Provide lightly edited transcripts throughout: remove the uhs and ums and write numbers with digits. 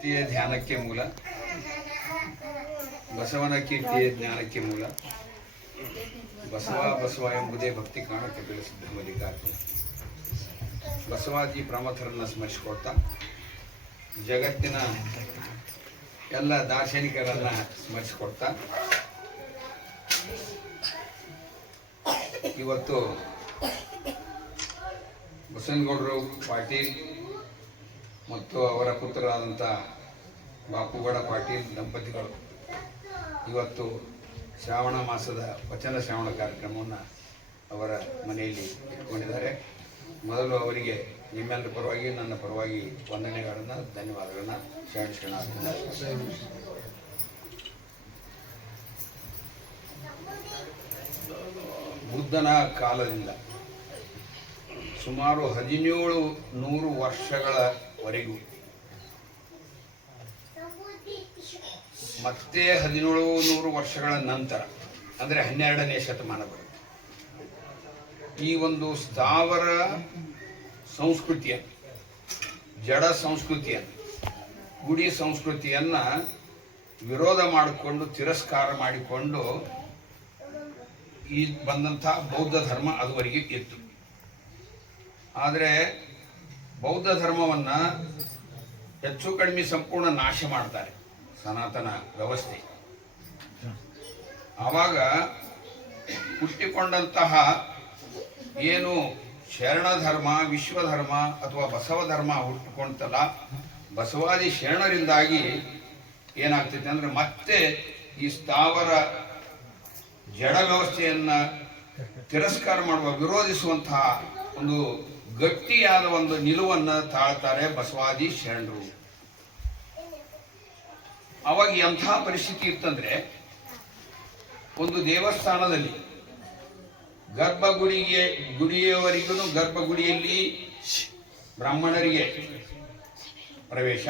ಭಕ್ತಿಯ ಧ್ಯಾನಕ್ಕೆ ಮೂಲ, ಬಸವನ ಕೀರ್ತಿಯ ಜ್ಞಾನಕ್ಕೆ ಮೂಲ. ಬಸವ ಎಂಬುದೇ ಭಕ್ತಿ ಕಾಣಕ್ಕೆ ಬೆಳೆಸಿದ್ದ ಮಲ್ಲಿಕಾರ್ಜುನ. ಬಸವಾದಿ ಪ್ರಮಥರನ್ನು ಸ್ಮರಿಸಿಕೊಳ್ತಾ ಜಗತ್ತಿನ ಎಲ್ಲ ದಾರ್ಶನಿಕರನ್ನು ಸ್ಮರಿಸಿಕೊಳ್ತಾ ಇವತ್ತು ಬಸವನಗೌಡರು ಪಾಟೀಲ್ ಮತ್ತು ಅವರ ಪುತ್ರರಾದಂಥ ಬಾಪುಗೌಡ ಪಾಟೀಲ್ ದಂಪತಿಗಳು ಇವತ್ತು ಶ್ರಾವಣ ಮಾಸದ ವಚನ ಶ್ರಾವಣ ಕಾರ್ಯಕ್ರಮವನ್ನು ಅವರ ಮನೆಯಲ್ಲಿ ಇಟ್ಕೊಂಡಿದ್ದಾರೆ. ಮೊದಲು ಅವರಿಗೆ ನಿಮ್ಮೆಲ್ಲರ ಪರವಾಗಿ ನನ್ನ ಪರವಾಗಿ ವಂದನೆಗಳನ್ನು ಧನ್ಯವಾದಗಳನ್ನು ಶರಣ. ಬುದ್ಧನ ಕಾಲದಿಂದ ಸುಮಾರು 1700 ವರ್ಷಗಳವರೆಗೂ ಮತ್ತೆ 1700 ವರ್ಷಗಳ ನಂತರ ಅಂದರೆ 12ನೇ ಶತಮಾನ ಬರುತ್ತೆ. ಈ ಒಂದು ಸ್ಥಾವರ ಸಂಸ್ಕೃತಿಯ ಜಡ ಸಂಸ್ಕೃತಿಯ ಗುಡಿ ಸಂಸ್ಕೃತಿಯನ್ನ ವಿರೋಧ ಮಾಡಿಕೊಂಡು ತಿರಸ್ಕಾರ ಮಾಡಿಕೊಂಡು ಈ ಬಂದಂಥ ಬೌದ್ಧ ಧರ್ಮ ಅದುವರೆಗೆ ಇತ್ತು. ಆದರೆ ಬೌದ್ಧ ಧರ್ಮವನ್ನು ಹೆಚ್ಚು ಕಡಿಮೆ ಸಂಪೂರ್ಣ ನಾಶ ಮಾಡ್ತಾರೆ ಸನಾತನ ವ್ಯವಸ್ಥೆ. ಆವಾಗ ಹುಟ್ಟಿಕೊಂಡಂತಹ ಏನು ಶರಣ ಧರ್ಮ, ವಿಶ್ವಧರ್ಮ ಅಥವಾ ಬಸವ ಧರ್ಮ ಹುಟ್ಟಿಕೊಂಡಲ್ಲ, ಬಸವಾದಿ ಶರಣರಿಂದಾಗಿ ಏನಾಗ್ತೈತೆ ಅಂದರೆ ಮತ್ತೆ ಈ ಸ್ಥಾವರ ಜಡ ವ್ಯವಸ್ಥೆಯನ್ನು ತಿರಸ್ಕಾರ ಮಾಡುವ ವಿರೋಧಿಸುವಂತಹ ಒಂದು ಗಟ್ಟಿಯಾದ ಒಂದು ನಿಲುವನ್ನು ತಾಳ್ತಾರೆ ಬಸವಾದಿ ಶರಣರು. ಅವಾಗ ಎಂಥ ಪರಿಸ್ಥಿತಿ ಇತ್ತಂದ್ರೆ, ಒಂದು ದೇವಸ್ಥಾನದಲ್ಲಿ ಗುಡಿಯವರಿಗೂ ಗರ್ಭಗುಡಿಯಲ್ಲಿ ಬ್ರಾಹ್ಮಣರಿಗೆ ಪ್ರವೇಶ,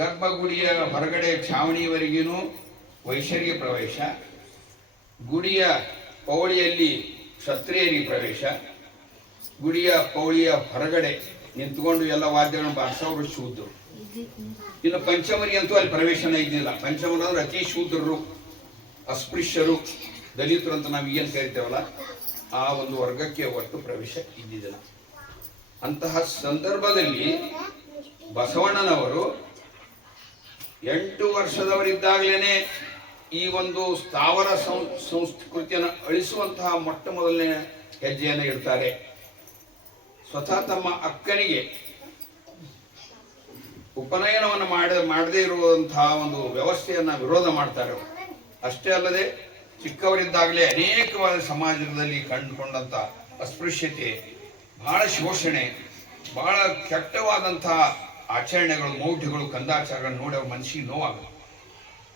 ಗರ್ಭಗುಡಿಯ ಹೊರಗಡೆ ಛಾವಣಿಯವರೆಗೂ ವೈಶ್ಯರಿಗೆ ಪ್ರವೇಶ, ಗುಡಿಯ ಪೌಳಿಯಲ್ಲಿ ಕ್ಷತ್ರಿಯರಿಗೆ ಪ್ರವೇಶ, ಗುಡಿಯ ಪೌಳಿಯ ಹೊರಗಡೆ ನಿಂತ್ಕೊಂಡು ಎಲ್ಲ ವಾದ್ಯಗಳನ್ನು ಬಾರಿಸೋರು ಶೂದ್ರರು. ಇನ್ನು ಪಂಚಮರಿ ಅಂತೂ ಅಲ್ಲಿ ಪ್ರವೇಶನ ಇದ್ದಿಲ್ಲ. ಪಂಚಮರು ಅಂದ್ರೆ ಅತಿ ಶೂದ್ರರು, ಅಸ್ಪೃಶ್ಯರು, ದಲಿತರು ಅಂತ ನಾವು ಏನು ಕರಿತೇವಲ್ಲ, ಆ ಒಂದು ವರ್ಗಕ್ಕೆ ಒಟ್ಟು ಪ್ರವೇಶ ಇದ್ದಿದ್ದಿಲ್ಲ. ಅಂತಹ ಸಂದರ್ಭದಲ್ಲಿ ಬಸವಣ್ಣನವರು 8 ವರ್ಷದವರಿದ್ದಾಗಲೇ ಈ ಒಂದು ಸ್ಥಾವರ ಸಂಸ್ಕೃತಿಯನ್ನು ಅಳಿಸುವಂತಹ ಮೊಟ್ಟ ಮೊದಲನೇ ಹೆಜ್ಜೆಯನ್ನು ಇಡ್ತಾರೆ. ಸ್ವತಃ ತಮ್ಮ ಅಕ್ಕನಿಗೆ ಉಪನಯನವನ್ನು ಮಾಡದೇ ಇರುವಂತಹ ಒಂದು ವ್ಯವಸ್ಥೆಯನ್ನು ವಿರೋಧ ಮಾಡ್ತಾರೆ. ಅಷ್ಟೇ ಅಲ್ಲದೆ ಚಿಕ್ಕವರಿದ್ದಾಗಲೇ ಅನೇಕವಾದ ಸಮಾಜದಲ್ಲಿ ಕಂಡುಕೊಂಡಂಥ ಅಸ್ಪೃಶ್ಯತೆ, ಬಹಳ ಶೋಷಣೆ, ಬಹಳ ಕೆಟ್ಟವಾದಂತಹ ಆಚರಣೆಗಳು, ಮೌಢ್ಯಗಳು, ಕಂದಾಚಾರಗಳು ನೋಡಿ ಅವ್ರ ಮನಸ್ಸಿಗೆ ನೋವಾಗುತ್ತೆ.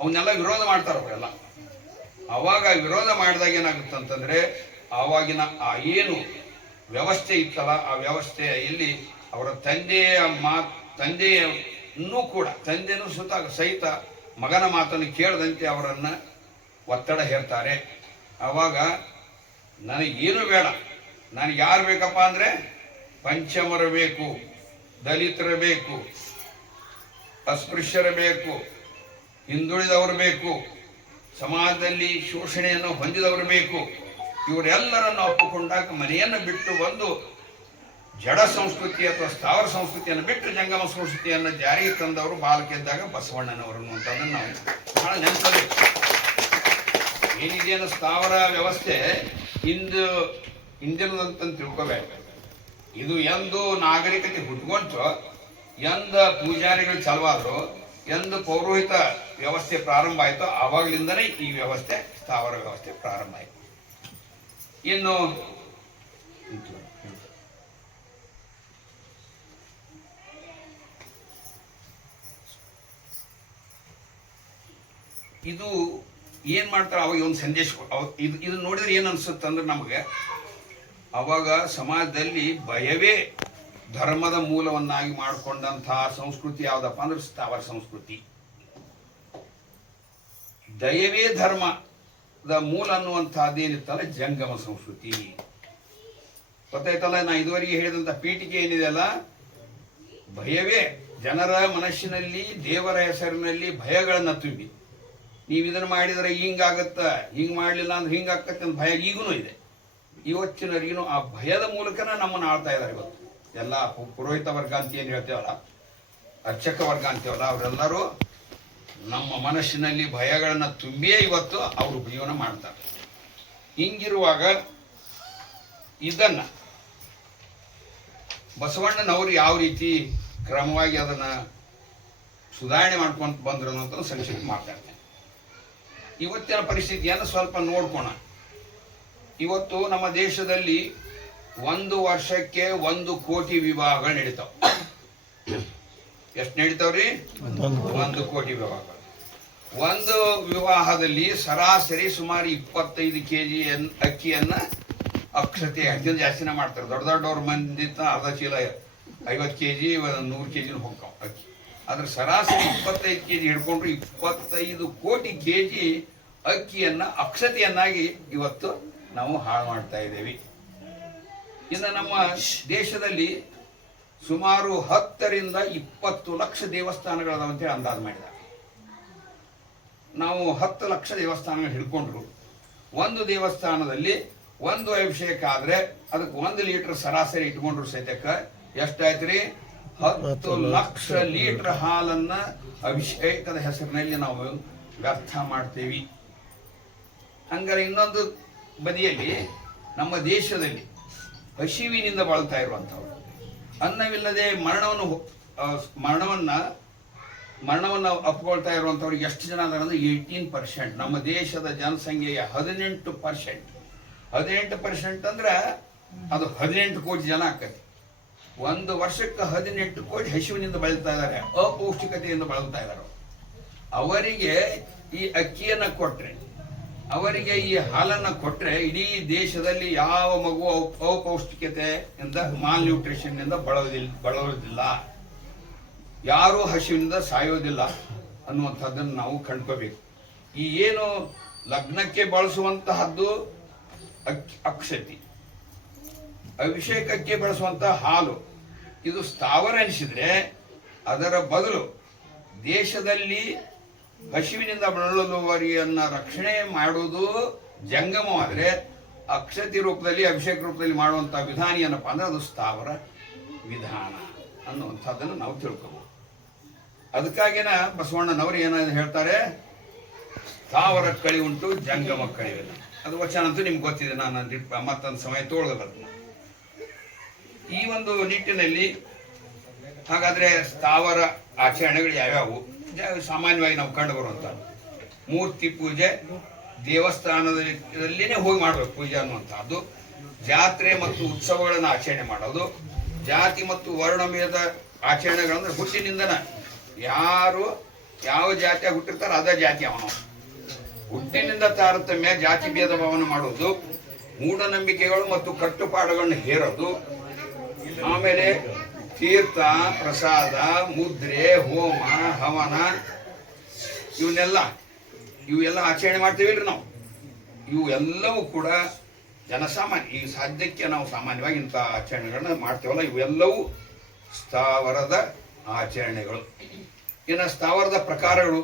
ಅವನ್ನೆಲ್ಲ ವಿರೋಧ ಮಾಡ್ತಾರೆ ಅವರೆಲ್ಲ. ಆವಾಗ ವಿರೋಧ ಮಾಡಿದಾಗ ಏನಾಗುತ್ತಂತಂದ್ರೆ, ಆವಾಗಿನ ಆ ಏನು ವ್ಯವಸ್ಥೆ ಇತ್ತಲ್ಲ, ಆ ವ್ಯವಸ್ಥೆಯಲ್ಲಿ ಅವರ ತಂದೆಯನ್ನೂ ಕೂಡ ತಂದೆನೂ ಸಹಿತ ಮಗನ ಮಾತನ್ನು ಕೇಳದಂತೆ ಅವರನ್ನು ಒತ್ತಡ ಹೇರ್ತಾರೆ. ಆವಾಗ ನನಗೇನು ಬೇಡ, ನನಗೆ ಯಾರು ಬೇಕಪ್ಪ ಅಂದರೆ ಪಂಚಮರು ಬೇಕು, ದಲಿತರು ಬೇಕು, ಅಸ್ಪೃಶ್ಯರು ಬೇಕು, ಹಿಂದುಳಿದವರು ಬೇಕು, ಸಮಾಜದಲ್ಲಿ ಶೋಷಣೆಯನ್ನು ಹೊಂದಿದವರು ಬೇಕು. ಇವರೆಲ್ಲರನ್ನು ಒಪ್ಪಿಕೊಂಡಾಗ ಮನೆಯನ್ನು ಬಿಟ್ಟು ಬಂದು ಜಡ ಸಂಸ್ಕೃತಿ ಅಥವಾ ಸ್ಥಾವರ ಸಂಸ್ಕೃತಿಯನ್ನು ಬಿಟ್ಟು ಜಂಗಮ ಸಂಸ್ಕೃತಿಯನ್ನು ಜಾರಿಗೆ ತಂದವರು ಬಾಲಕಿದ್ದಾಗ ಬಸವಣ್ಣನವರು ಅಂತದನ್ನು ನಾವು ಬಹಳ ನೆನಪಲ್ಲಿ ಏನಿದೇನು ಸ್ಥಾವರ ವ್ಯವಸ್ಥೆ ಹಿಂದಿನದಂತ ತಿಳ್ಕೋಬೇಕು. ಇದು ಎಂದು ನಾಗರಿಕತೆ ಹುಟ್ಕೊಂಡ್ರು, ಎಂದ ಪೂಜಾರಿಗಳು ಚಲವಾದ್ರು, ಎಂದು ಪೌರೋಹಿತ ವ್ಯವಸ್ಥೆ ಪ್ರಾರಂಭ ಆಯಿತು, ಆವಾಗಲಿಂದನೇ ಈ ವ್ಯವಸ್ಥೆ ಸ್ಥಾವರ ವ್ಯವಸ್ಥೆ ಪ್ರಾರಂಭ ಆಯಿತು. ಇನ್ನು ಇದು ಏನ್ ಮಾಡ್ತಾರೆ, ಅವಾಗ ಒಂದು ಸಂದೇಶ ಇದು ನೋಡಿದ್ರೆ ಏನ್ ಅನ್ಸುತ್ತೆ ಅಂದ್ರೆ, ನಮಗೆ ಅವಾಗ ಸಮಾಜದಲ್ಲಿ ಭಯವೇ ಧರ್ಮದ ಮೂಲವನ್ನಾಗಿ ಮಾಡಿಕೊಂಡಂತಹ ಸಂಸ್ಕೃತಿ ಯಾವುದಪ್ಪ ಅಂದ್ರೆ ಸ್ಥಾವರ ಸಂಸ್ಕೃತಿ. ದಯವೇ ಧರ್ಮದ ಮೂಲ ಅನ್ನುವಂತಹದ್ದೇನಿತ್ತಲ್ಲ ಜಂಗಮ ಸಂಸ್ಕೃತಿ. ಗೊತ್ತಾಯ್ತಲ್ಲ, ನಾ ಇದುವರೆಗೆ ಹೇಳಿದಂಥ ಪೀಠಿಕೆ ಏನಿದೆ ಅಲ್ಲ, ಭಯವೇ ಜನರ ಮನಸ್ಸಿನಲ್ಲಿ ದೇವರ ಹೆಸರಿನಲ್ಲಿ ಭಯಗಳನ್ನ ತುಂಬಿ ನೀವು ಇದನ್ನು ಮಾಡಿದರೆ ಹಿಂಗಾಗತ್ತ, ಹಿಂಗ್ ಮಾಡಲಿಲ್ಲ ಅಂದ್ರೆ ಹಿಂಗಾಗತ್ತೆ ಅಂತ ಭಯ ಈಗೂ ಇದೆ. ಇವತ್ತಿನವರಿಗೂ ಆ ಭಯದ ಮೂಲಕನ ನಮ್ಮನ್ನು ಆಳ್ತಾ ಇದ್ದಾರೆ. ಇವತ್ತು ಎಲ್ಲ ಪುರೋಹಿತ ವರ್ಗ ಅಂತ ಏನು ಹೇಳ್ತೇವಲ್ಲ, ಅರ್ಚಕ ವರ್ಗ ಅಂತೀವಲ್ಲ, ಅವರೆಲ್ಲರೂ ನಮ್ಮ ಮನಸ್ಸಿನಲ್ಲಿ ಭಯಗಳನ್ನ ತುಂಬಿಯೇ ಇವತ್ತು ಅವರು ಜೀವನ ಮಾಡ್ತಾರೆ. ಹಿಂಗಿರುವಾಗ ಇದನ್ನ ಬಸವಣ್ಣನವರು ಯಾವ ರೀತಿ ಕ್ರಮವಾಗಿ ಅದನ್ನ ಸುಧಾರಣೆ ಮಾಡ್ಕೊಂತ ಬಂದ್ರು ಅನ್ನೋದನ್ನು ಸಂಕ್ಷಿಪ್ತ ಮಾತಾಡ್ತೇನೆ. ಇವತ್ತಿನ ಪರಿಸ್ಥಿತಿಯನ್ನು ಸ್ವಲ್ಪ ನೋಡ್ಕೋಣ. ಇವತ್ತು ನಮ್ಮ ದೇಶದಲ್ಲಿ 1 ವರ್ಷಕ್ಕೆ 1 ಕೋಟಿ ವಿವಾಹಗಳು ನಡೀತಾವ. ಎಷ್ಟು ನಡೀತಾವ್ರಿ? 1 ಕೋಟಿ ವಿವಾಹಗಳು. ಒಂದು ವಿವಾಹದಲ್ಲಿ ಸರಾಸರಿ ಸುಮಾರು 25 kg ಅಕ್ಕಿಯನ್ನ ಅಕ್ಷತೆ ಅಕ್ಕಿನ ಜಾಸ್ತಿನ ಮಾಡ್ತಾರೆ. ದೊಡ್ಡ ದೊಡ್ಡವ್ರ ಮಂದಿ ಅರ್ಧ ಚೀಲ 50 kg 100 kg ಹೋಗ್ತಾವ ಅಕ್ಕಿ. ಅದ್ರ ಸರಾಸರಿ 25 kg ಹಿಡ್ಕೊಂಡ್ರು 25 ಕೋಟಿ kg ಅಕ್ಕಿಯನ್ನ ಅಕ್ಷತೆಯನ್ನಾಗಿ ಇವತ್ತು ನಾವು ಹಾಳು ಮಾಡ್ತಾ ಇದ್ದೇವೆ. ಇನ್ನು ನಮ್ಮ ದೇಶದಲ್ಲಿ ಸುಮಾರು 10 ರಿಂದ 20 ಲಕ್ಷ ದೇವಸ್ಥಾನಗಳದಾವ ಅಂತೇಳಿ ಅಂದಾಜು ಮಾಡಿದ್ದಾರೆ. ನಾವು 10 ಲಕ್ಷ ದೇವಸ್ಥಾನಗಳು ಹಿಡ್ಕೊಂಡ್ರು ಒಂದು ದೇವಸ್ಥಾನದಲ್ಲಿ ಒಂದು ಅಭಿಷೇಕ ಆದ್ರೆ ಅದಕ್ಕೆ 1 ಲೀಟರ್ ಸರಾಸರಿ ಇಟ್ಕೊಂಡ್ರು ಸಹಿತಕ್ಕ ಎಷ್ಟಾಯ್ತ್ರಿ? 10 ಲಕ್ಷ ಲೀಟರ್ ಹಾಲನ್ನ ಅಭಿಷೇಕದ ಹೆಸರಿನಲ್ಲಿ ನಾವು ವ್ಯರ್ಥ ಮಾಡ್ತೇವಿ. ಹಂಗಾರೆ ಇನ್ನೊಂದು ಬದಿಯಲ್ಲಿ ನಮ್ಮ ದೇಶದಲ್ಲಿ ಹಸಿವಿನಿಂದ ಬಾಳ್ತಾ ಇರುವಂಥವ್ರು, ಅನ್ನವಿಲ್ಲದೆ ಮರಣವನ್ನ ಅಪ್ಕೊಳ್ತಾ ಇರುವಂಥವ್ರಿಗೆ ಎಷ್ಟು ಜನ ಅದಾರ ಅಂದ್ರೆ 18%. ನಮ್ಮ ದೇಶದ ಜನಸಂಖ್ಯೆಯ 18%. 18% ಅಂದ್ರೆ ಅದು 18 ಕೋಟಿ ಜನ ಆಕತಿ. 1 ವರ್ಷಕ್ಕೆ 18 ಕೋಟಿ ಹಸಿವಿನಿಂದ ಬಳಲ್ತಾ ಇದ್ದಾರೆ, ಅಪೌಷ್ಟಿಕತೆಯಿಂದ ಬಳಲ್ತಾ ಇದ್ದಾರೆ. ಅವರಿಗೆ ಈ ಅಕ್ಕಿಯನ್ನ ಕೊಟ್ರೆ, ಅವರಿಗೆ ಈ ಹಾಲನ್ನ ಕೊಟ್ರೆ ಇಡೀ ದೇಶದಲ್ಲಿ ಯಾವ ಮಗು ಅಪೌಷ್ಟಿಕತೆಯಿಂದ ಮಾಲ್ನ್ಯೂಟ್ರಿಷನ್ ನಿಂದ ಬಳಲುವುದಿಲ್ಲ, ಯಾರೂ ಹಸಿವಿನಿಂದ ಸಾಯೋದಿಲ್ಲ ಅನ್ನುವಂಥದ್ದನ್ನು ನಾವು ಕಂಡ್ಕೋಬೇಕು. ಈ ಏನು ಲಗ್ನಕ್ಕೆ ಬಳಸುವಂತಹದ್ದು ಅಕ್ಷತೆ, ಅಭಿಷೇಕಕ್ಕೆ ಬಳಸುವಂತಹ ಹಾಲು, ಇದು ಸ್ಥಾವರ ಅನಿಸಿದ್ರೆ ಅದರ ಬದಲು ದೇಶದಲ್ಲಿ ಹಸಿವಿನಿಂದ ಬಳಲುವವರಿಯನ್ನ ರಕ್ಷಣೆ ಮಾಡುವುದು ಜಂಗಮವಾದರೆ ಅಕ್ಷತೆ ರೂಪದಲ್ಲಿ ಅಭಿಷೇಕ ರೂಪದಲ್ಲಿ ಮಾಡುವಂತಹ ವಿಧಾನ ಏನಪ್ಪಾ ಅಂದ್ರೆ ಅದು ಸ್ಥಾವರ ವಿಧಾನ ಅನ್ನುವಂಥದ್ದನ್ನು ನಾವು ತಿಳ್ಕೋಬಹುದು. ಅದಕ್ಕಾಗಿನ ಬಸವಣ್ಣನವರು ಏನಾದ್ರು ಹೇಳ್ತಾರೆ, ಸ್ಥಾವರ ಕಳಿ ಉಂಟು ಜಂಗಮ ಕಳಿವಿಲ್ಲ. ಅದು ವಚನ ಅಂತೂ ನಿಮ್ಗೆ ಗೊತ್ತಿದೆ, ನಾನು ಮತ್ತೊಂದು ಸಮಯ ತೋಳಬಲ್ಲ. ಈ ಒಂದು ನಿಟ್ಟಿನಲ್ಲಿ ಹಾಗಾದ್ರೆ ಸ್ಥಾವರ ಆಚರಣೆಗಳು ಯಾವ್ಯಾವು ಸಾಮಾನ್ಯವಾಗಿ ನಾವು ಕಂಡು ಬರುವಂತ ಮೂರ್ತಿ ಪೂಜೆ ದೇವಸ್ಥಾನದಲ್ಲಿನೇ ಹೋಗಿ ಮಾಡ್ಬೇಕು ಪೂಜೆ ಅನ್ನುವಂಥದ್ದು, ಜಾತ್ರೆ ಮತ್ತು ಉತ್ಸವಗಳನ್ನು ಆಚರಣೆ ಮಾಡೋದು, ಜಾತಿ ಮತ್ತು ವರ್ಣಭೇದ ಆಚರಣೆಗಳಂದ್ರೆ ಹುಟ್ಟಿನಿಂದನ ಯಾರು ಯಾವ ಜಾತಿಯಾಗಿ ಹುಟ್ಟಿರ್ತಾರ ಅದ ಜಾತಿ ಅವನು, ಹುಟ್ಟಿನಿಂದ ತಾರತಮ್ಯ ಜಾತಿ ಭೇದ ಭಾವನೆ ಮಾಡೋದು, ಮೂಢನಂಬಿಕೆಗಳು ಮತ್ತು ಕಟ್ಟುಪಾಡುಗಳನ್ನು ಹೇರೋದು, ಆಮೇಲೆ ತೀರ್ಥ ಪ್ರಸಾದ ಮುದ್ರೆ ಹೋಮ ಹವನ ಇವೆಲ್ಲ ಆಚರಣೆ ಮಾಡ್ತೀವಿಲ್ರಿ ನಾವು. ಇವು ಎಲ್ಲವೂ ಕೂಡ ಜನಸಾಮಾನ್ಯ, ಈ ಸಾಧ್ಯಕ್ಕೆ ನಾವು ಸಾಮಾನ್ಯವಾಗಿ ಇಂಥ ಆಚರಣೆಗಳನ್ನ ಮಾಡ್ತೇವಲ್ಲ, ಇವೆಲ್ಲವೂ ಸ್ಥಾವರದ ಆಚರಣೆಗಳು. ಇನ್ನು ಸ್ಥಾವರದ ಪ್ರಕಾರಗಳು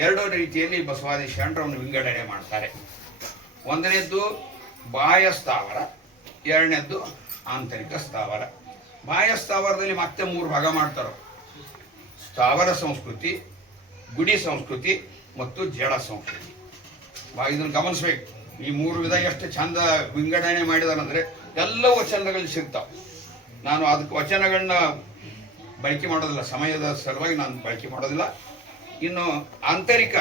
2 ರೀತಿಯಲ್ಲಿ ಬಸವಾದಿ ಶರಣರನ್ನು ವಿಂಗಡಣೆ ಮಾಡ್ತಾರೆ. ಒಂದನೇದ್ದು ಬಾಹ್ಯ ಸ್ಥಾವರ, 2ನೇದ್ದು ಆಂತರಿಕ ಸ್ಥಾವರ. ಬಾಹ್ಯ ಸ್ಥಾವರದಲ್ಲಿ ಮತ್ತೆ 3 ಭಾಗ ಮಾಡ್ತಾರೆ: ಸ್ಥಾವರ ಸಂಸ್ಕೃತಿ, ಗುಡಿ ಸಂಸ್ಕೃತಿ ಮತ್ತು ಜಡ ಸಂಸ್ಕೃತಿ. ಇದನ್ನು ಗಮನಿಸ್ಬೇಕು. ಈ 3 ವಿಧ ಎಷ್ಟು ಚಂದ ವಿಂಗಡಣೆ ಮಾಡಿದಾರಂದ್ರೆ ಎಲ್ಲ ವಚನಗಳು ಸಿಗ್ತಾವ. ನಾನು ಅದಕ್ಕೆ ವಚನಗಳನ್ನ ಬಳಕೆ ಮಾಡೋದಿಲ್ಲ, ಸಮಯದ ಸಲುವಾಗಿ ನಾನು ಬಳಕೆ ಮಾಡೋದಿಲ್ಲ. ಇನ್ನು ಆಂತರಿಕ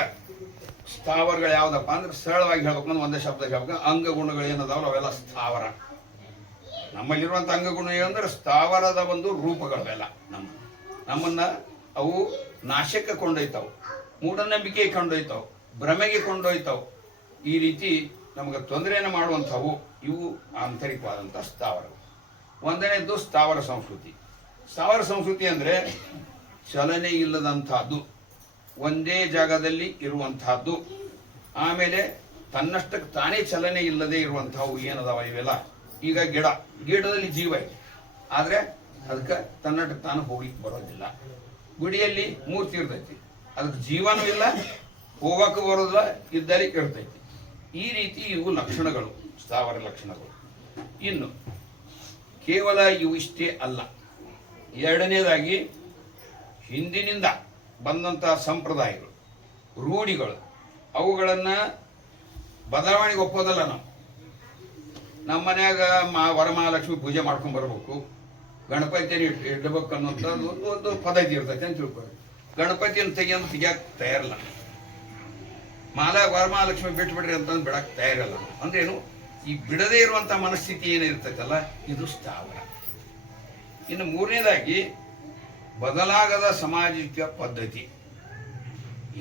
ಸ್ಥಾವರಗಳು ಯಾವುದಪ್ಪ ಅಂದ್ರೆ ಸರಳವಾಗಿ ಹೇಳ್ಬೇಕಂದ್ರೆ ಒಂದೇ ಶಬ್ದ ಹೇಳ್ಬೇಕು, ಅಂಗಗುಣಗಳು ಏನದಾವಲ್ಲ ಅವೆಲ್ಲ ಸ್ಥಾವರ. ನಮ್ಮಲ್ಲಿರುವಂಥ ಅಂಗಗುಣ ಏನಂದ್ರೆ ಸ್ಥಾವರದ ಒಂದು ರೂಪಗಳೆಲ್ಲ ನಮ್ಮನ್ನ ಅವು ನಾಶಕ್ಕೆ ಕೊಂಡೊಯ್ತಾವು, ಮೂಢನಂಬಿಕೆ ಕೊಂಡೊಯ್ತಾವು, ಭ್ರಮೆಗೆ ಕೊಂಡೊಯ್ತಾವು. ಈ ರೀತಿ ನಮಗೆ ತೊಂದರೆಯನ್ನು ಮಾಡುವಂಥವು ಇವು ಆಂತರಿಕವಾದಂಥ ಸ್ಥಾವರಗಳು. ಒಂದನೇದ್ದು ಸ್ಥಾವರ ಸಂಸ್ಕೃತಿ. ಸ್ಥಾವರ ಸಂಸ್ಕೃತಿ ಅಂದರೆ ಚಲನೆ ಇಲ್ಲದಂತಹದ್ದು, ಒಂದೇ ಜಾಗದಲ್ಲಿ ಇರುವಂತಹದ್ದು, ಆಮೇಲೆ ತನ್ನಷ್ಟಕ್ಕೆ ತಾನೇ ಚಲನೆ ಇಲ್ಲದೆ ಇರುವಂತಹವು ಏನದಾವ ಇವೆಲ್ಲ. ಈಗ ಗಿಡದಲ್ಲಿ ಜೀವ ಇದೆ, ಆದರೆ ಅದಕ್ಕೆ ತನ್ನಷ್ಟಕ್ಕೆ ತಾನು ಹೋಗ್ಲಿಕ್ಕೆ ಬರೋದಿಲ್ಲ. ಗುಡಿಯಲ್ಲಿ ಮೂರ್ತಿ ಇರ್ತೈತಿ, ಅದಕ್ಕೆ ಜೀವನೂ ಇಲ್ಲ, ಹೋಗಕ್ಕೆ ಬರೋದಿಲ್ಲ, ಇದ್ದಲ್ಲಿ ಇರ್ತೈತಿ. ಈ ರೀತಿ ಇವು ಲಕ್ಷಣಗಳು, ಸ್ಥಾವರ ಲಕ್ಷಣಗಳು. ಇನ್ನು ಕೇವಲ ಇವು ಇಷ್ಟೇ ಅಲ್ಲ, ಎರಡನೇದಾಗಿ ಹಿಂದಿನಿಂದ ಬಂದಂಥ ಸಂಪ್ರದಾಯಗಳು, ರೂಢಿಗಳು, ಅವುಗಳನ್ನು ಬದಲಾವಣೆಗೆ ಒಪ್ಪೋದಲ್ಲ. ನಮ್ಮ ಮನ್ಯಾಗ ವರಮಹಾಲಕ್ಷ್ಮಿ ಪೂಜೆ ಮಾಡ್ಕೊಂಡು ಬರ್ಬೇಕು, ಗಣಪತಿಯನ್ನು ಇಡಬೇಕು ಅನ್ನೋಂಥದ್ದು ಒಂದು ಪದ್ಧತಿ ಇರ್ತೈತೆ ಅಂತ ತಿಳ್ಕೊಳ್ಳಿ. ಗಣಪತಿಯನ್ನು ತೆಗಿಯಕ್ಕೆ ತಯಾರಿಲ್ಲ, ವರಮಹಾಲಕ್ಷ್ಮಿ ಬಿಟ್ಬಿಡ್ರಿ ಅಂತಂದು ಬಿಡಕ್ಕೆ ತಯಾರಿಲ್ಲ. ಅಂದ್ರೇನು, ಈ ಬಿಡದೇ ಇರುವಂಥ ಮನಸ್ಥಿತಿ ಏನಿರ್ತೈತಲ್ಲ, ಇದು ಸ್ಥಾವರ. ಇನ್ನು ಮೂರನೇದಾಗಿ ಬದಲಾಗದ ಸಾಮಾಜಿಕ ಪದ್ಧತಿ.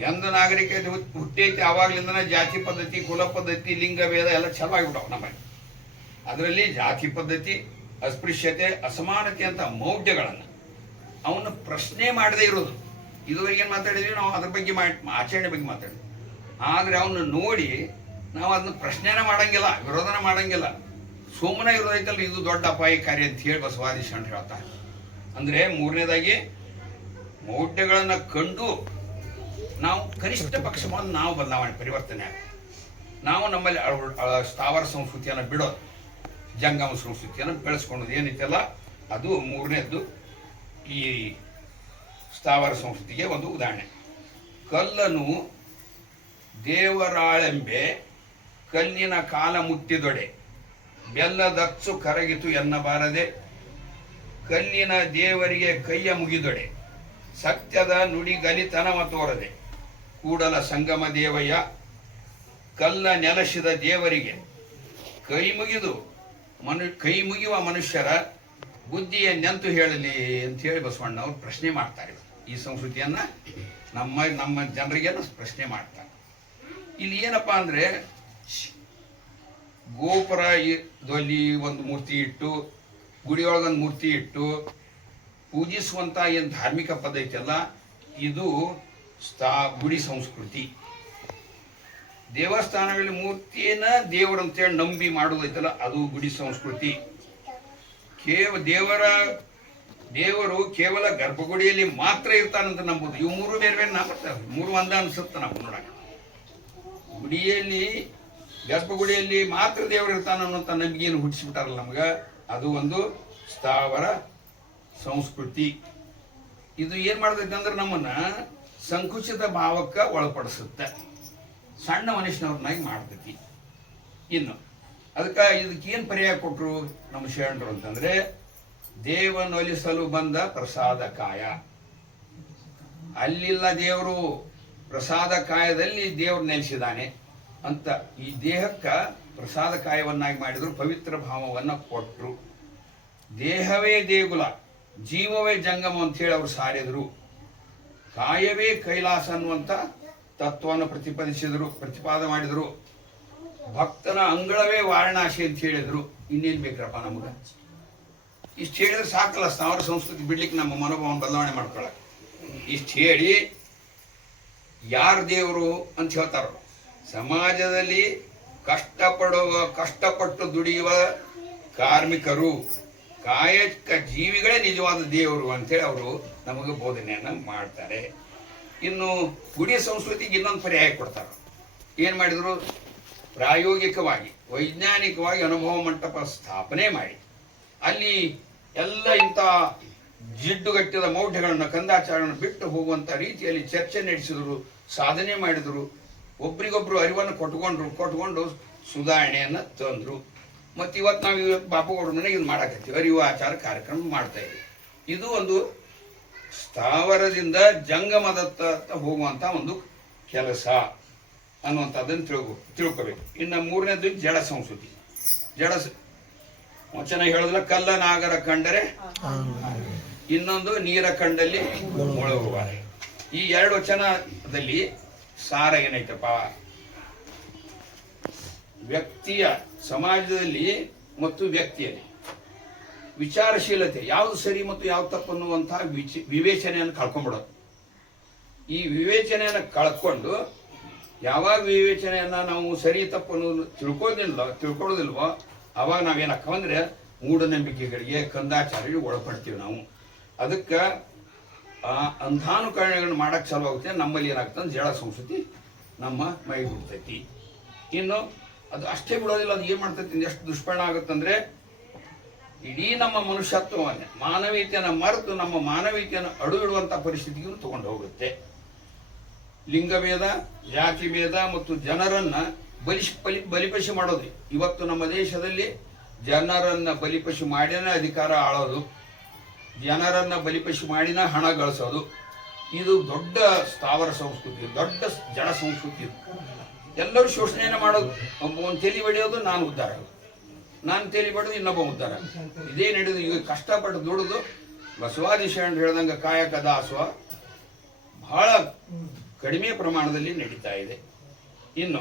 ಎಂದು ನಾಗರಿಕತೆ ಹುಟ್ಟೈತಿ ಆವಾಗ್ಲಿಂದನೇ ಜಾತಿ ಪದ್ಧತಿ, ಕುಲ ಪದ್ಧತಿ, ಲಿಂಗ ಭೇದ ಎಲ್ಲ ಚಲೋ ಆಗಿಬಿಟ್ಟವು ನಮಗೆ. ಅದರಲ್ಲಿ ಜಾತಿ ಪದ್ಧತಿ, ಅಸ್ಪೃಶ್ಯತೆ, ಅಸಮಾನತೆ ಅಂತ ಮೌಢ್ಯಗಳನ್ನು ಅವನ್ನ ಪ್ರಶ್ನೆ ಮಾಡದೇ ಇರೋದು. ಇದುವರೆಗೆ ಏನು ಮಾತಾಡಿದ್ವಿ ನಾವು, ಅದ್ರ ಬಗ್ಗೆ ಆಚರಣೆ ಬಗ್ಗೆ ಮಾತಾಡಿದ್ವಿ. ಆದರೆ ಅವನ್ನ ನೋಡಿ ನಾವು ಅದನ್ನ ಪ್ರಶ್ನೆನೇ ಮಾಡಂಗಿಲ್ಲ, ವಿರೋಧನ ಮಾಡಂಗಿಲ್ಲ, ಸುಮ್ಮನೆ ಇರೋದೈತಲ್ಲ, ಇದು ದೊಡ್ಡ ಅಪಾಯಕಾರಿ ಅಂತ ಹೇಳಿ ಬಸವಾದಿ ಶರಣರು ಹೇಳ್ತಾರೆ. ಅಂದರೆ ಮೂರನೇದಾಗಿ ಮೌಢ್ಯಗಳನ್ನು ಕಂಡು ನಾವು ಕನಿಷ್ಠ ಪಕ್ಷವನ್ನು ನಾವು ಬದಲಾವಣೆ ಪರಿವರ್ತನೆ ನಾವು ನಮ್ಮಲ್ಲಿ ಸ್ಥಾವರ ಸಂಸ್ಕೃತಿಯನ್ನು ಬಿಡೋದು, ಜಂಗಮ ಸಂಸ್ಕೃತಿಯನ್ನು ಬೆಳೆಸ್ಕೊಳ್ಳೋದು ಏನೈತಲ್ಲ, ಅದು ಮೂರನೇದ್ದು ಈ ಸ್ಥಾವರ ಸಂಸ್ಕೃತಿಗೆ ಒಂದು ಉದಾಹರಣೆ. ಕಲ್ಲನು ದೇವರಾಳೆಂಬೆ ಕಲ್ಲಿನ ಕಾಲ ಮುಟ್ಟಿದೊಡೆ, ಬೆಲ್ಲದಚ್ಚು ಕರಗಿತು ಎನ್ನಬಾರದೆ, ಕಲ್ಲಿನ ದೇವರಿಗೆ ಕೈಯ ಮುಗಿದೊಡೆ, ಸತ್ಯದ ನುಡಿಗಲಿತನವ ತೋರದೆ, ಕೂಡಲ ಸಂಗಮ ದೇವಯ್ಯ ಕಲ್ಲ ನೆಲಸಿದ ದೇವರಿಗೆ ಕೈ ಮುಗಿಯುವ ಮನುಷ್ಯರ ಬುದ್ಧಿಯ ನೆಂತು ಹೇಳಲಿ ಅಂತ ಹೇಳಿ ಬಸವಣ್ಣ ಅವರು ಪ್ರಶ್ನೆ ಮಾಡ್ತಾರೆ. ಈ ಸಂಸ್ಕೃತಿಯನ್ನ ನಮ್ಮ ಜನರಿಗೆಲ್ಲ ಪ್ರಶ್ನೆ ಮಾಡ್ತಾರೆ. ಇಲ್ಲಿ ಏನಪ್ಪಾ ಅಂದ್ರೆ, ಗೋಪುರದಲ್ಲಿ ಒಂದು ಮೂರ್ತಿ ಇಟ್ಟು, ಗುಡಿಯೊಳಗೊಂದು ಮೂರ್ತಿ ಇಟ್ಟು ಪೂಜಿಸುವಂತ ಏನು ಧಾರ್ಮಿಕ ಪದ್ಧತಿ ಅಲ್ಲ, ಇದು ಗುಡಿ ಸಂಸ್ಕೃತಿ. ದೇವಸ್ಥಾನಗಳಲ್ಲಿ ಮೂರ್ತಿಯನ್ನ ದೇವರಂತೇಳಿ ನಂಬಿ ಮಾಡೋದೈತಲ್ಲ, ಅದು ಗುಡಿ ಸಂಸ್ಕೃತಿ. ದೇವರು ಕೇವಲ ಗರ್ಭಗುಡಿಯಲ್ಲಿ ಮಾತ್ರ ಇರ್ತಾನಂತ ನಂಬುದು. ಇವು ಮೂರು ಬೇರೆ ಬೇರೆ ನಾಪಡ್ತಾವೆ, ಮೂರು ಒಂದ ಅನ್ಸುತ್ತೆ ನಾವು ನೋಡಕ. ಗುಡಿಯಲ್ಲಿ, ಗರ್ಭಗುಡಿಯಲ್ಲಿ ಮಾತ್ರ ದೇವರು ಇರ್ತಾನ ಅನ್ನೋಂಥ ನಂಬಿಕೆಯನ್ನು ಹುಟ್ಟಿಸ್ಬಿಟ್ಟಾರಲ್ಲ ನಮ್ಗೆ, ಅದು ಒಂದು ಸ್ಥಾವರ ಸಂಸ್ಕೃತಿ. ಇದು ಏನ್ ಮಾಡ್ತೈತೆ ಅಂದ್ರೆ ನಮ್ಮನ್ನ ಸಂಕುಚಿತ ಭಾವಕ್ಕೆ ಒಳಪಡಿಸುತ್ತೆ, ಸಣ್ಣ ಮನುಷ್ಯನವ್ರನ್ನಾಗಿ ಮಾಡ್ತೈತಿ. ಇನ್ನು ಇದಕ್ಕೇನು ಪರ್ಯಾಯ ಕೊಟ್ಟರು ನಮ್ಮ ಶರಣರು ಅಂತಂದ್ರೆ, ದೇವನೊಲಿಸಲು ಬಂದ ಪ್ರಸಾದ ಕಾಯ. ಅಲ್ಲಿಲ್ಲ ದೇವರು, ಪ್ರಸಾದ ಕಾಯದಲ್ಲಿ ದೇವರು ನೆಲೆಸಿದಾನೆ ಅಂತ ಈ ದೇಹಕ್ಕೆ ಪ್ರಸಾದ ಕಾಯವನ್ನಾಗಿ ಮಾಡಿದ್ರು, ಪವಿತ್ರ ಭಾವವನ್ನು ಕೊಟ್ಟರು. ದೇಹವೇ ದೇಗುಲ, ಜೀವವೇ ಜಂಗಮ ಅಂತ ಹೇಳಿ ಅವರು ಸಾರಿದ್ರು. ಕಾಯವೇ ಕೈಲಾಸ ಅನ್ನುವಂಥ ತತ್ವವನ್ನು ಪ್ರತಿಪಾದ ಮಾಡಿದ್ರು. ಭಕ್ತನ ಅಂಗಳವೇ ವಾರಣಾಸಿ ಅಂತ ಹೇಳಿದ್ರು. ಇನ್ನೇನು ಬೇಕ್ರಪ್ಪ ನಮ್ಗೆ? ಇಷ್ಟು ಹೇಳಿದ್ರೆ ಸಾಕಲ್ಲ ಸ್ಥಾವರ ಸಂಸ್ಕೃತಿ ಬಿಡ್ಲಿಕ್ಕೆ, ನಮ್ಮ ಮನೋಭಾವನ ಬದಲಾವಣೆ ಮಾಡ್ಕೊಳಕ್. ಇಷ್ಟು ಹೇಳಿ ಯಾರು ದೇವರು ಅಂತ ಹೇಳ್ತಾರೋ, ಸಮಾಜದಲ್ಲಿ ಕಷ್ಟಪಟ್ಟು ದುಡಿಯುವ ಕಾರ್ಮಿಕರು, ಕಾಯಕ ಜೀವಿಗಳೇ ನಿಜವಾದ ದೇವರು ಅಂತೇಳಿ ಅವರು ನಮಗೆ ಬೋಧನೆಯನ್ನ ಮಾಡ್ತಾರೆ. ಇನ್ನು ಗುಡಿ ಸಂಸ್ಕೃತಿಗೆ ಇನ್ನೊಂದು ಪರ್ಯಾಯ ಕೊಡ್ತಾರೆ. ಏನು ಮಾಡಿದ್ರು? ಪ್ರಾಯೋಗಿಕವಾಗಿ, ವೈಜ್ಞಾನಿಕವಾಗಿ ಅನುಭವ ಮಂಟಪ ಸ್ಥಾಪನೆ ಮಾಡಿ ಅಲ್ಲಿ ಎಲ್ಲ ಇಂಥ ಜಿಡ್ಡುಗಟ್ಟಿದ ಮೌಢ್ಯಗಳನ್ನು, ಕಂದಾಚಾರಗಳನ್ನು ಬಿಟ್ಟು ಹೋಗುವಂಥ ರೀತಿಯಲ್ಲಿ ಚರ್ಚೆ ನಡೆಸಿದ್ರು, ಸಾಧನೆ ಮಾಡಿದರು. ಒಬ್ರಿಗೊಬ್ರು ಅರಿವನ್ನು ಕೊಟ್ಕೊಂಡು ಸುಧಾರಣೆಯನ್ನು ತಂದರು. ಮತ್ತು ಇವತ್ತು ನಾವು ಬಾಪುಗೌಡ್ರ ಮನೆಗೆ ಇದು ಮಾಡಾಕತ್ತೀವಿ, ಅರಿವು ಆಚಾರ ಕಾರ್ಯಕ್ರಮ ಮಾಡ್ತಾ ಇದ್ದೀವಿ. ಇದು ಒಂದು ಸ್ಥಾವರದಿಂದ ಜಂಗಮದತ್ತ ಹೋಗುವಂಥ ಒಂದು ಕೆಲಸ ಅನ್ನುವಂಥದ್ದನ್ನು ತಿಳ್ಕೋಬೇಕು. ಇನ್ನು ಮೂರನೇದು ಜಡ ಸಂಸ್ಕೃತಿ. ವಚನ ಹೇಳಿದ್ರೆ, ಕಲ್ಲ ನಾಗರ ಕಂಡರೆ, ಇನ್ನೊಂದು ನೀರ ಕಂಡಲ್ಲಿ ಮುಳುಗುವಾರೆ. ಈ ಎರಡು ವಚನದಲ್ಲಿ ಸಾರ ಏನೈತಪ್ಪ? ವ್ಯಕ್ತಿಯ, ಸಮಾಜದಲ್ಲಿ ಮತ್ತು ವ್ಯಕ್ತಿಯಲ್ಲಿ ವಿಚಾರಶೀಲತೆ, ಯಾವುದು ಸರಿ ಮತ್ತು ಯಾವ್ದು ತಪ್ಪು ಅನ್ನುವಂತಹ ವಿವೇಚನೆಯನ್ನು ಕಳ್ಕೊಂಡ್ಬಿಡೋದು. ಈ ವಿವೇಚನೆಯನ್ನು ಕಳ್ಕೊಂಡು, ಯಾವಾಗ ವಿವೇಚನೆಯನ್ನ ನಾವು ಸರಿ ತಪ್ಪು ಅನ್ನೋದು ತಿಳ್ಕೊಳ್ಳೋದಿಲ್ವೋ ಅವಾಗ ನಾವೇನಕ್ಕಂದ್ರೆ ಮೂಢನಂಬಿಕೆಗಳಿಗೆ, ಕಂದಾಚಾರಗಳಿಗೆ ಒಳಪಡ್ತೀವಿ ನಾವು. ಅದಕ್ಕೆ ಆ ಅಂಧಾನುಕರಣೆಗಳನ್ನ ಮಾಡಕ್ಕೆ ಚಾಲು ಆಗುತ್ತೆ. ನಮ್ಮಲ್ಲಿ ಏನಾಗ್ತದೆ, ಜಡ ಸಂಸ್ಕೃತಿ ನಮ್ಮ ಮೈ ಬಿಡ್ತೈತಿ. ಇನ್ನು ಅದು ಅಷ್ಟೇ ಬಿಡೋದಿಲ್ಲ, ಅದು ಏನು ಮಾಡ್ತೈತಿ, ಎಷ್ಟು ದುಷ್ಪರಿಣಾಮ ಆಗುತ್ತಂದ್ರೆ ಇಡೀ ನಮ್ಮ ಮನುಷ್ಯತ್ವವನ್ನೇ, ಮಾನವೀಯತೆಯನ್ನು ಮರೆತು ನಮ್ಮ ಮಾನವೀಯತೆಯನ್ನು ಅಡುಗಿಡುವಂಥ ಪರಿಸ್ಥಿತಿಗೂ ತಗೊಂಡು ಹೋಗುತ್ತೆ. ಲಿಂಗಭೇದ, ಜಾತಿ ಭೇದ ಮತ್ತು ಜನರನ್ನ ಬಲಿಪಶು ಮಾಡೋದು. ಇವತ್ತು ನಮ್ಮ ದೇಶದಲ್ಲಿ ಜನರನ್ನ ಬಲಿಪಶು ಮಾಡಿನ ಅಧಿಕಾರ ಆಳೋದು, ಜನರನ್ನ ಬಲಿಪಶು ಮಾಡಿನ ಹಣ ಗಳಿಸೋದು, ಇದು ದೊಡ್ಡ ಸ್ಥಾವರ ಸಂಸ್ಕೃತಿ, ದೊಡ್ಡ ಜಡ ಸಂಸ್ಕೃತಿ. ಎಲ್ಲರೂ ಶೋಷಣೆಯನ್ನು ಮಾಡೋದು. ಒಬ್ಬ ತಲೆ ಬಡಿಯೋದು, ನಾನು ಉದ್ಧಾರ ಆಗೋದು, ನಾನು ತಲೆ ಬಡಿದು ಇನ್ನೊಬ್ಬ ಉದ್ಧಾರ. ಇದೇ ನಡೆದು. ಈಗ ಕಷ್ಟಪಟ್ಟು ದುಡಿದು ಬಸವಾದಿ ಶರಣರು ಹೇಳ್ದಂಗೆ ಕಾಯಕ ದಾಸೋಹ ಬಹಳ ಕಡಿಮೆ ಪ್ರಮಾಣದಲ್ಲಿ ನಡೀತಾ ಇದೆ. ಇನ್ನು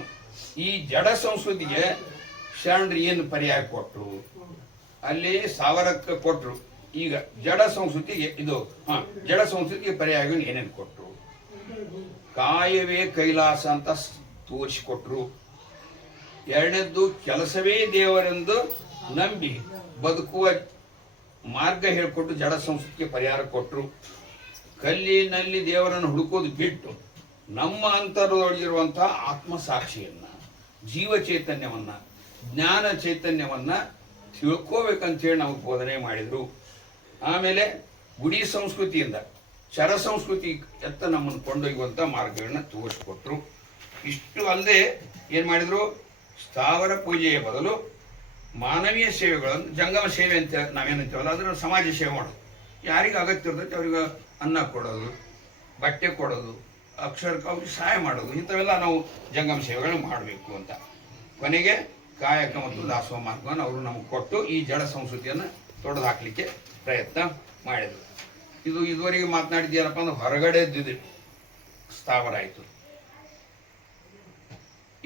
ಈ ಜಡ ಸಂಸ್ಕೃತಿಗೆ ಶರಣರು ಏನು ಪರ್ಯಾಯ ಕೊಟ್ಟರು, ಅಲ್ಲಿ ಸಾವಿರಕ್ಕೆ ಕೊಟ್ಟರು. ಈಗ ಜಡ ಸಂಸ್ಕೃತಿಗೆ ಜಡ ಸಂಸ್ಕೃತಿಗೆ ಪರ್ಯಾಯ ಏನೇನು ಕೊಟ್ಟರು? ಕಾಯವೇ ಕೈಲಾಸ ಅಂತ ತೋರಿಸಿಕೊಟ್ರು. ಎರಡನೇದ್ದು, ಕೆಲಸವೇ ದೇವರೆಂದು ನಂಬಿ ಬದುಕುವ ಮಾರ್ಗ ಹೇಳಿಕೊಟ್ಟು ಜಡ ಸಂಸ್ಕೃತಿಗೆ ಪರಿಹಾರ ಕೊಟ್ಟರು. ಕಲ್ಲಿನಲ್ಲಿ ದೇವರನ್ನು ಹುಡುಕೋದು ಬಿಟ್ಟು ನಮ್ಮ ಅಂತರದೊಳಗಿರುವಂತಹ ಆತ್ಮ ಸಾಕ್ಷಿಯನ್ನ, ಜೀವ ಚೈತನ್ಯವನ್ನ, ಜ್ಞಾನ ಚೈತನ್ಯವನ್ನ ತಿಳ್ಕೋಬೇಕಂತೇಳಿ ನಮಗೆ ಬೋಧನೆ ಮಾಡಿದ್ರು. ಆಮೇಲೆ ಗುಡಿ ಸಂಸ್ಕೃತಿಯಿಂದ ಚರ ಸಂಸ್ಕೃತಿ ಎತ್ತ ನಮ್ಮನ್ನು ಕೊಂಡೊಯ್ಯುವಂಥ ಮಾರ್ಗಗಳನ್ನ ತೋರಿಸ್ಕೊಟ್ರು. ಇಷ್ಟು ಅಲ್ಲದೆ ಏನು ಮಾಡಿದ್ರು, ಸ್ಥಾವರ ಪೂಜೆಯ ಬದಲು ಮಾನವೀಯ ಸೇವೆಗಳನ್ನು, ಜಂಗಮ ಸೇವೆ ಅಂತ ನಾವೇನಂತೀವಲ್ಲ, ಅದರ ಸಮಾಜ ಸೇವೆ ಮಾಡೋದು. ಯಾರಿಗೆ ಅಗತ್ಯ ಇರ್ತೈತೆ ಅವ್ರಿಗೆ ಅನ್ನ ಕೊಡೋದು, ಬಟ್ಟೆ ಕೊಡೋದು, ಅಕ್ಷರಕ್ಕೆ ಅವ್ರಿಗೆ ಸಹಾಯ ಮಾಡೋದು, ಇಂಥವೆಲ್ಲ ನಾವು ಜಂಗಮ ಸೇವೆಗಳನ್ನು ಮಾಡಬೇಕು ಅಂತ. ಕೊನೆಗೆ ಕಾಯಕ ಮತ್ತು ದಾಸೋಹ ಮಾರ್ಗವನ್ನು ಅವರು ನಮಗೆ ಕೊಟ್ಟು ಈ ಜಡ ಸಂಸ್ಕೃತಿಯನ್ನು ತೊಡೆದು ಹಾಕಲಿಕ್ಕೆ ಪ್ರಯತ್ನ ಮಾಡಿದರು. ಇದು ಇದುವರೆಗೆ ಮಾತನಾಡಿದ್ದೇನಪ್ಪ ಅಂದ್ರೆ ಹೊರಗಡೆ ಇದ್ದಿದೆ ಸ್ಥಾವರ ಆಯಿತು.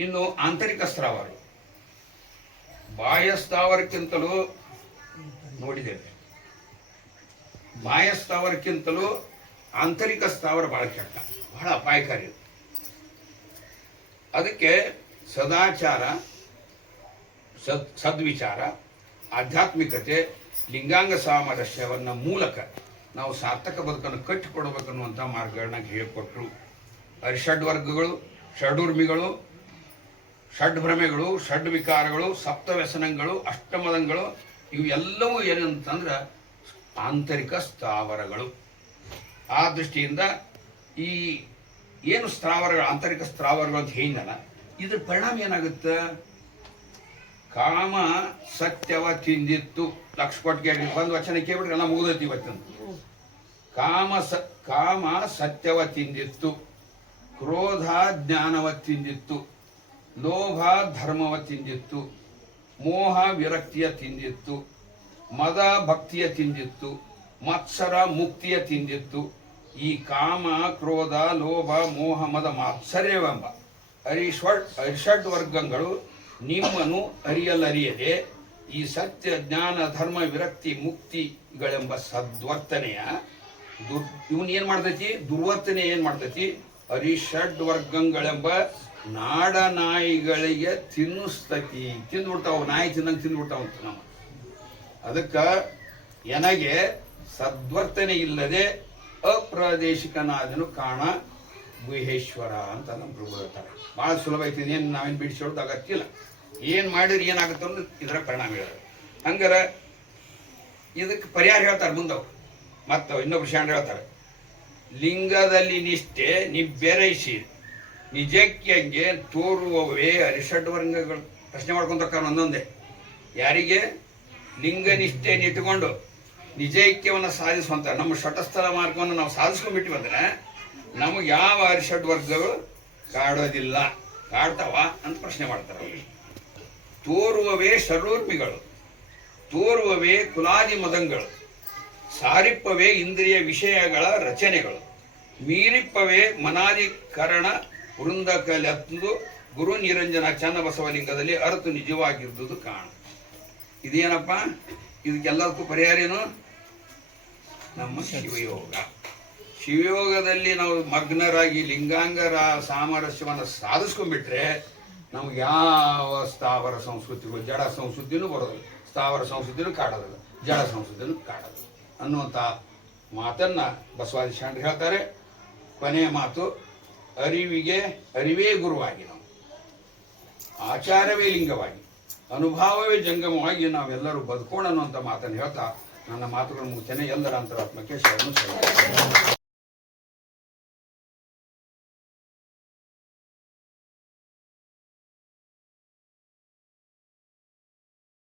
ಇನ್ನು ಆಂತರಿಕ ಸ್ಥಾವರ, ಬಾಹ್ಯ ಸ್ಥಾವರಕ್ಕಿಂತಲೂ ನೋಡಿದ್ದೇವೆ, ಬಾಹ್ಯ ಸ್ಥಾವರಕ್ಕಿಂತಲೂ ಆಂತರಿಕ ಸ್ಥಾವರ ಬಹಳ ಕೆಟ್ಟ, ಬಹಳ ಅಪಾಯಕಾರಿ. ಅದಕ್ಕೆ ಸದಾಚಾರ, ಸದ್ವಿಚಾರ, ಆಧ್ಯಾತ್ಮಿಕತೆ, ಲಿಂಗಾಂಗ ಸಾಮರಸ್ಯವನ್ನ ಮೂಲಕ ನಾವು ಸಾರ್ಥಕ ಬದುಕನ್ನು ಕಟ್ಟಿಕೊಡಬೇಕನ್ನುವಂಥ ಮಾರ್ಗಗಳನ್ನ ಹೇಳಿಕೊಟ್ರು. ಅರಿಷಡ್ ವರ್ಗಗಳು, ಷಡ್ಉರ್ಮಿಗಳು, ಷಡ್ಭ್ರಮೆಗಳು, ಷಡ್ವಿಕಾರಗಳು, ಸಪ್ತವ್ಯಸನಗಳು, ಅಷ್ಟಮದಂಗಳು, ಇವು ಎಲ್ಲವೂ ಏನಂತಂದ್ರೆ ಆಂತರಿಕ ಸ್ಥಾವರಗಳು. ಆ ದೃಷ್ಟಿಯಿಂದ ಈ ಏನು ಸ್ಥಾವರಗಳು, ಆಂತರಿಕ ಸ್ಥಾವರಗಳು ಅಂತ ಹೇಳಿದಲ್ಲ, ಇದ್ರ ಪರಿಣಾಮ ಏನಾಗುತ್ತೆ? ಕಾಮ ಸತ್ಯವ ತಿಂದಿತ್ತು. ಲಕ್ಷ ಕೊಟ್ಟಿಗೆ ಒಂದು ವಚನ ಕೇಳ್ಬಿಟ್ರೆ ಎಲ್ಲ ಮುಗಿದೈತಿ ಇವತ್ತಂತ. ಕಾಮ ಸತ್ಯವ ತಿಂದಿತ್ತು, ಕ್ರೋಧ ಜ್ಞಾನವ ತಿಂದಿತ್ತು, ಲೋಭ ಧರ್ಮವ ತಿಂದಿತ್ತು, ಮೋಹ ವಿರಕ್ತಿಯ ತಿಂದಿತ್ತು, ಮದ ಭಕ್ತಿಯ ತಿಂದಿತ್ತು, ಮತ್ಸರ ಮುಕ್ತಿಯ ತಿಂದಿತ್ತು. ಈ ಕಾಮ, ಕ್ರೋಧ, ಲೋಭ, ಮೋಹ, ಮದ, ಮಾತ್ಸರ್ಯವೆಂಬ ಅರಿಷಡ್ ವರ್ಗಗಳು ನಿಮ್ಮನ್ನು ಅರಿಯಲರಿಯದೆ ಈ ಸತ್ಯ, ಜ್ಞಾನ, ಧರ್ಮ, ವಿರಕ್ತಿ, ಮುಕ್ತಿಗಳೆಂಬ ಸದ್ವರ್ತನೆಯ ಇವನ್ ಏನ್ ಮಾಡ್ತೈತಿ, ದುರ್ವರ್ತನೆ ಏನ್ ಮಾಡ್ತೈತಿ, ಅರಿಷಡ್ ವರ್ಗಗಳೆಂಬ ನಾಡ ನಾಯಿಗಳಿಗೆ ತಿನ್ನಿಸ್ತೈತಿ. ತಿಂದ್ಬಿಡ್ತಾವ, ನಾಯಿ ತಿನ್ನಂಗೆ ತಿಂದ್ಬಿಡ್ತಾವ ಅಂತ ನಾವು. ಅದಕ್ಕೆ ಎನಗೆ ಸದ್ವರ್ತನೆ ಇಲ್ಲದೆ ಅಪ್ರಾದೇಶಿಕನಾದನು ಕಾಣ ಗುಹೇಶ್ವರ ಅಂತ ನಮ್ಮ ಪ್ರಭು ಹೇಳ್ತಾರೆ. ಭಾಳ ಸುಲಭ ಐತಿ, ಏನು ನಾವೇನು ಬಿಡಿಸೋದು ಅಗತ್ಯ ಇಲ್ಲ. ಏನು ಮಾಡಿದ್ರೆ ಏನಾಗುತ್ತೆ ಅಂದ್ರೆ ಇದರ ಪರಿಣಾಮ ಹೇಳೋದು. ಹಂಗಾರೆ ಇದಕ್ಕೆ ಪರಿಹಾರ ಹೇಳ್ತಾರೆ ಮುಂದವ್ರು. ಮತ್ತು ಇನ್ನೊಬ್ರು ಶಾಂಡ್ರು ಹೇಳ್ತಾರೆ, ಲಿಂಗದಲ್ಲಿ ನಿಷ್ಠೆ ನಿಬ್ಬೆರೈಸಿ ನಿಜಕ್ಕಿಯಂಗೆ ತೋರುವವೇ ಅರಿಷಡ್ ವರ್ಗಗಳು. ಪ್ರಶ್ನೆ ಮಾಡ್ಕೊಂತಾರೆ ಒಂದೊಂದೇ. ಯಾರಿಗೆ ಲಿಂಗ ನಿಷ್ಠೆಯನ್ನು ಇಟ್ಟುಕೊಂಡು ನಿಜೈಕ್ಯವನ್ನು ಸಾಧಿಸುವಂಥ ನಮ್ಮ ಷಟಸ್ಥಲ ಮಾರ್ಗವನ್ನು ನಾವು ಸಾಧಿಸ್ಕೊಂಡ್ಬಿಟ್ಟಿವಿ ಅಂದರೆ ನಮಗೆ ಯಾವ ಅರಿಷಡ್ ವರ್ಗಗಳು ಕಾಡೋದಿಲ್ಲ, ಕಾಡ್ತಾವ ಅಂತ ಪ್ರಶ್ನೆ ಮಾಡ್ತಾರೆ. ತೋರುವವೇ ಷಡ್ವರ್ಮಿಗಳು, ತೋರುವವೇ ಕುಲಾದಿ ಮದಂಗಳು, ಸಾರಿಪ್ಪವೇ ಇಂದ್ರಿಯ ವಿಷಯಗಳ ರಚನೆಗಳು, ಮೀರಿಪ್ಪವೇ ಮನಾಧಿಕರಣ ವೃಂದಕಲೆಂದು ಗುರು ನಿರಂಜನ ಚನ್ನಬಸವಲಿಂಗದಲ್ಲಿ ಅರ್ಥ ನಿಜವಾಗಿರುವುದು ಕಾಣ. ಇದೇನಪ್ಪ, ಇದಕ್ಕೆಲ್ಲದಕ್ಕೂ ಪರಿಹಾರ ಏನು? ನಮ್ಮ ಶಿವಯೋಗ. ಶಿವಯೋಗದಲ್ಲಿ ನಾವು ಮಗ್ನರಾಗಿ ಲಿಂಗಾಂಗರ ಸಾಮರಸ್ಯವನ್ನು ಸಾಧಿಸ್ಕೊಂಡ್ಬಿಟ್ರೆ ನಮ್ಗೆ ಯಾವ ಸ್ಥಾವರ ಸಂಸ್ಕೃತಿಗಳು, ಜಡ ಸಂಸ್ಕೃತಿನೂ ಬರೋದಿಲ್ಲ, ಸ್ಥಾವರ ಸಂಸ್ಕೃತಿನೂ ಕಾಡೋದಿಲ್ಲ, ಜಡ ಸಂಸ್ಕೃತಿನೂ ಕಾಡೋದಿಲ್ಲ ಅನ್ನುವಂಥ ಮಾತನ್ನ ಬಸವಾದಿ ಶರಣರು ಹೇಳ್ತಾರೆ. ಕೊನೆಯ ಮಾತು, ಅರಿವೇ ಗುರುವಾಗಿ ನಾವು, ಆಚಾರವೇ ಲಿಂಗವಾಗಿ, ಅನುಭಾವವೇ ಜಂಗಮವಾಗಿ ನಾವೆಲ್ಲರೂ ಬದುಕೋಣ ಅನ್ನುವಂಥ ಮಾತನ್ನು ಹೇಳ್ತಾ ನನ್ನ ಮಾತುಗಳನ್ನು ಮುಗಿಸ್ತೇನೆ. ಎಲ್ಲರ ಅಂತರಾತ್ಮಕ್ಕೆ ಶರಣು.